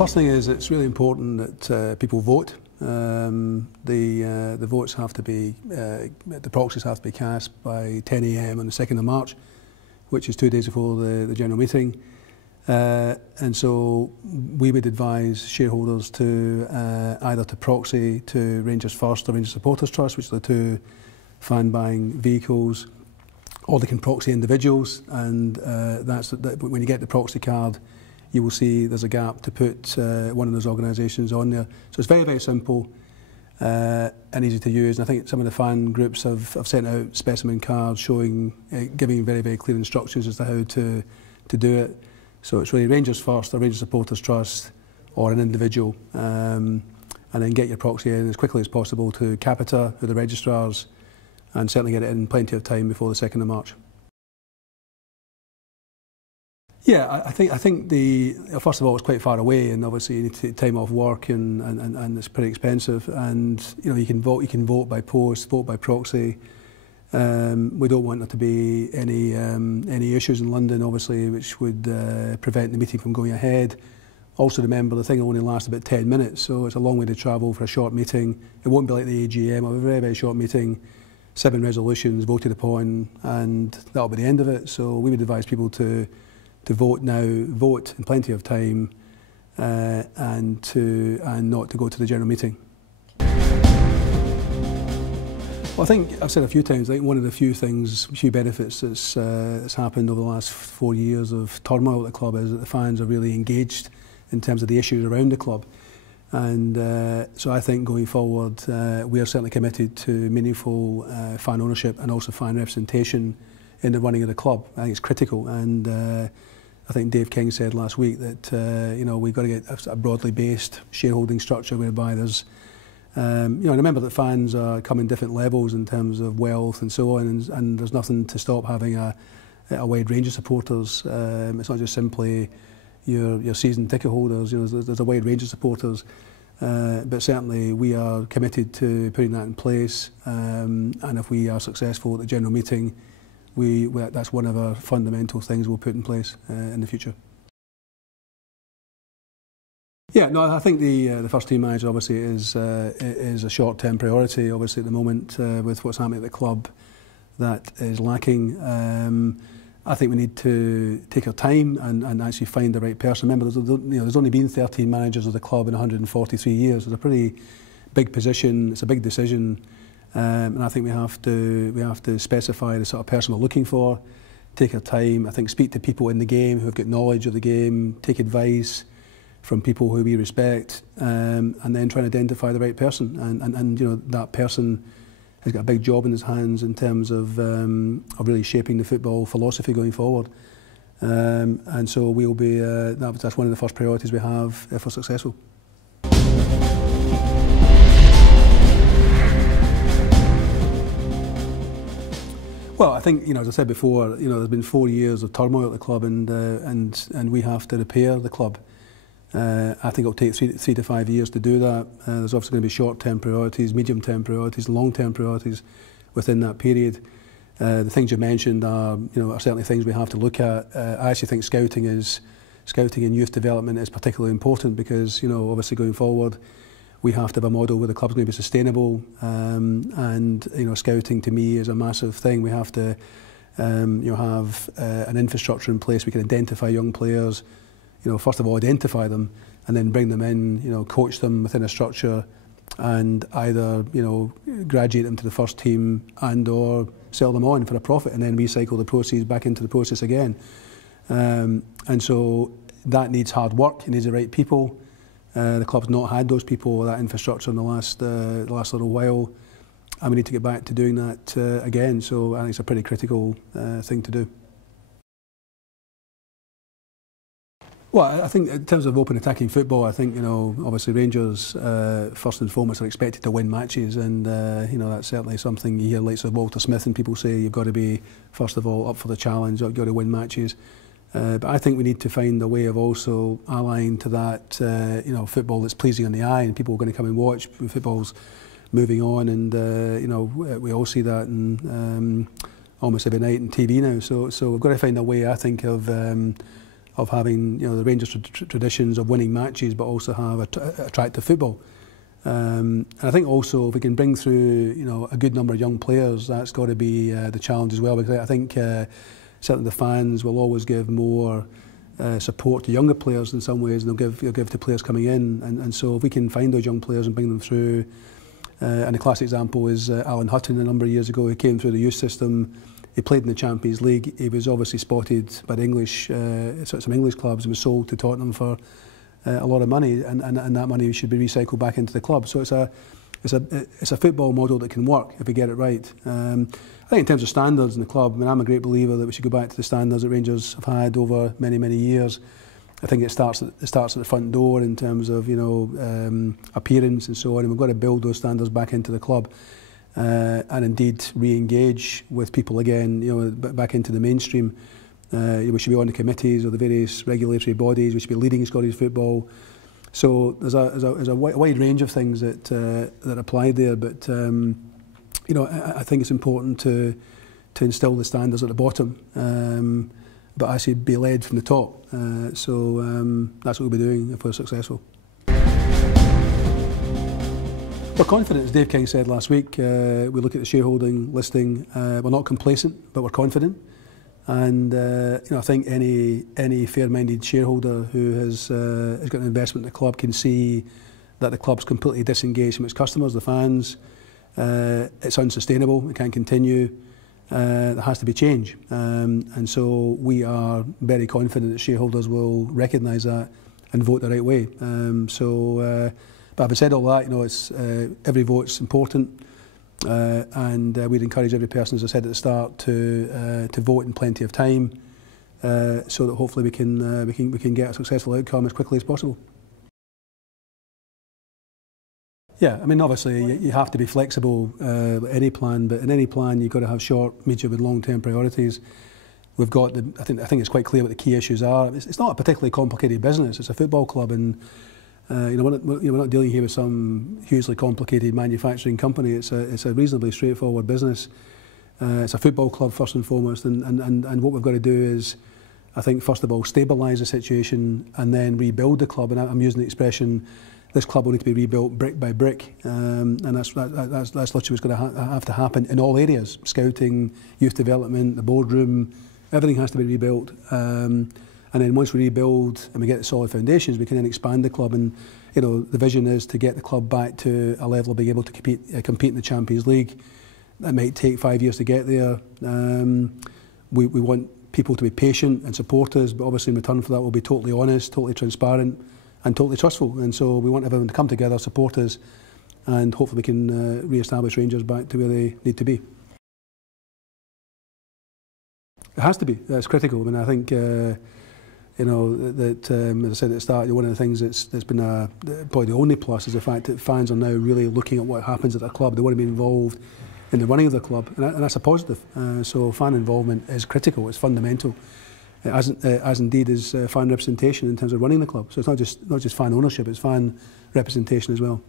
first thing is it's really important that people vote. The votes have to be, the proxies have to be cast by 10 a.m. on the 2nd of March, which is 2 days before the general meeting. And so we would advise shareholders to either to proxy to Rangers First or Rangers Supporters Trust, which are the two fan buying vehicles, or they can proxy individuals. And when you get the proxy card, you will see there's a gap to put one of those organisations on there. So it's very, very simple and easy to use. And I think some of the fan groups have sent out specimen cards showing, giving very, very clear instructions as to how to do it. So it's really Rangers First or Rangers Supporters Trust or an individual. And then get your proxy in as quickly as possible to Capita, who are the registrars, and certainly get it in plenty of time before the 2nd of March. Yeah, I think first of all, it's quite far away, and obviously you need to take time off work, and it's pretty expensive. And you can vote by post, vote by proxy. We don't want there to be any issues in London, obviously, which would prevent the meeting from going ahead. Also remember, the thing will only last about 10 minutes, so it's a long way to travel for a short meeting. It won't be like the AGM. It'll be a very, very short meeting, 7 resolutions voted upon, and that'll be the end of it. So we would advise people to vote now, vote in plenty of time, and not to go to the general meeting. Well, I think I've said a few times, I think one of the few benefits that's happened over the last 4 years of turmoil at the club is that the fans are really engaged in terms of the issues around the club. And so I think going forward, we are certainly committed to meaningful fan ownership and also fan representation in the running of the club. I think it's critical, and I think Dave King said last week that we've got to get a broadly based shareholding structure whereby there's remember that fans come in different levels in terms of wealth and so on, and there's nothing to stop having a wide range of supporters. It's not just simply your season ticket holders. There's a wide range of supporters, but certainly we are committed to putting that in place. And if we are successful at the general meeting, that's one of our fundamental things we'll put in place in the future. Yeah, no, I think the first team manager obviously is a short-term priority. Obviously, at the moment, with what's happening at the club, that is lacking. I think we need to take our time and actually find the right person. Remember, there's only been 13 managers of the club in 143 years. It's a pretty big position. It's a big decision, and I think we have to specify the sort of person we're looking for. Take our time. I think speak to people in the game who have got knowledge of the game. Take advice from people who we respect, and then try and identify the right person. And that person has got a big job in his hands in terms of really shaping the football philosophy going forward. And so we'll be that's one of the first priorities we have if we're successful. Well, I think as I said before, there's been 4 years of turmoil at the club, and we have to repair the club. I think it'll take 3 to 5 years to do that. There's obviously going to be short-term priorities, medium-term priorities, long-term priorities within that period. The things you mentioned are certainly things we have to look at. I actually think scouting and youth development is particularly important because obviously going forward we have to have a model where the club's going to be sustainable, and scouting to me is a massive thing. We have to have an infrastructure in place. We can identify young players. First of all, identify them and then bring them in, coach them within a structure and either, graduate them to the first team and or sell them on for a profit and then recycle the proceeds back into the process again. And so that needs hard work. It needs the right people. The club's not had those people or that infrastructure in the last little while. And we need to get back to doing that again. So I think it's a pretty critical thing to do. Well, I think in terms of open attacking football, I think obviously Rangers first and foremost are expected to win matches, and that's certainly something you hear likes of Walter Smith and people say you've got to be first of all up for the challenge, you've got to win matches. But I think we need to find a way of also allying to that football that's pleasing on the eye and people are going to come and watch. Football's moving on, and we all see that in, almost every night on TV now. So we've got to find a way, I think, of having the Rangers traditions of winning matches, but also have attractive football. And I think also if we can bring through a good number of young players, that's got to be the challenge as well. Because I think certainly the fans will always give more support to younger players in some ways, and they'll give to players coming in. And so if we can find those young players and bring them through, and a classic example is Alan Hutton a number of years ago. He came through the youth system. He played in the Champions League. He was obviously spotted by the English, some English clubs, and was sold to Tottenham for a lot of money, and that money should be recycled back into the club. So it's a football model that can work if we get it right. I think in terms of standards in the club, I mean, I'm a great believer that we should go back to the standards that Rangers have had over many, many years. I think it starts at the front door in terms of appearance and so on, and we've got to build those standards back into the club, and indeed re-engage with people again, back into the mainstream. We should be on the committees of the various regulatory bodies. We should be leading Scottish football. So there's a wide range of things that apply there, but I think it's important to instil the standards at the bottom, but actually be led from the top. So that's what we'll be doing if we're successful. We're confident, as Dave King said last week. We look at the shareholding listing. We're not complacent, but we're confident. And I think any fair-minded shareholder who has got an investment in the club can see that the club's completely disengaged from its customers, the fans. It's unsustainable. It can't continue. There has to be change, and so we are very confident that shareholders will recognise that and vote the right way. But having said all that, it's every vote's important. And we'd encourage every person, as I said at the start, to vote in plenty of time, so that hopefully we can get a successful outcome as quickly as possible. Yeah, I mean, obviously you have to be flexible with any plan, but in any plan you've got to have short, medium, and long-term priorities. We've got I think it's quite clear what the key issues are. It's not a particularly complicated business. It's a football club, and we're not dealing here with some hugely complicated manufacturing company. It's a reasonably straightforward business. It's a football club first and foremost, and what we've got to do is, I think, first of all, stabilise the situation and then rebuild the club. And I'm using the expression, this club will need to be rebuilt brick by brick, and that's literally what's going to have to happen in all areas: scouting, youth development, the boardroom. Everything has to be rebuilt. And then once we rebuild and we get the solid foundations, we can then expand the club. And the vision is to get the club back to a level of being able to compete in the Champions League. That might take 5 years to get there. We want people to be patient and support us, but obviously in return for that we'll be totally honest, totally transparent, and totally trustful. And so we want everyone to come together, support us, and hopefully we can re-establish Rangers back to where they need to be. It has to be. It's critical. I mean, I think. As I said at the start, one of the things that's been probably the only plus is the fact that fans are now really looking at what happens at their club. They want to be involved in the running of the club, and that's a positive. So fan involvement is critical. It's fundamental, as indeed is fan representation in terms of running the club. So it's not just fan ownership; it's fan representation as well.